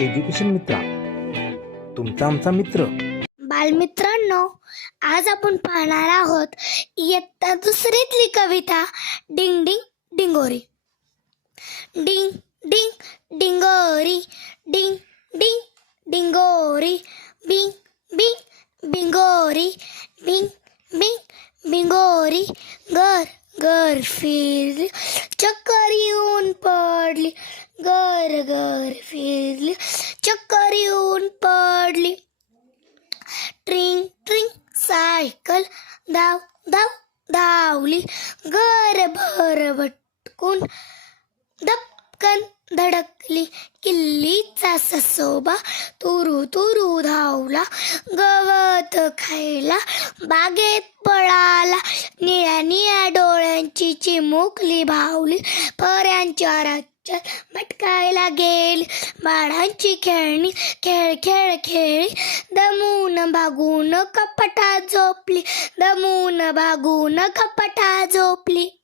Education मित्रा. तुमचा आमचा मित्र. बालमित्रांनो आज आपण पाहणार आहोत इयत्ता दुसरीतली कविता डिंग डिंग डिंगोरी. डिंग डिंग डिंगोरी डिंग डिंग डिंगोरी बिंग बिंग बिंगोरी बिंग बिंग बिंगोरी घर घर फिर चक घर घर फिरली. चक्कर येऊन पडली. ट्रिंग ट्रिंग सायकल धाव धाव धावली. घर भर भटकून दपकन धडकली. किल्लीचा ससोबा तुरू तुरू धावला. गवत खायला बागेत पळाला. निळ्या निळ्या त्यांची चिमुकली भावली पऱ्यांच्या राज्यात भटकायला गेली. बाळांची खेळणी खेळ खेळ खेळी. दमून भागून कपटा झोपली. दमून भागून कपटा झोपली.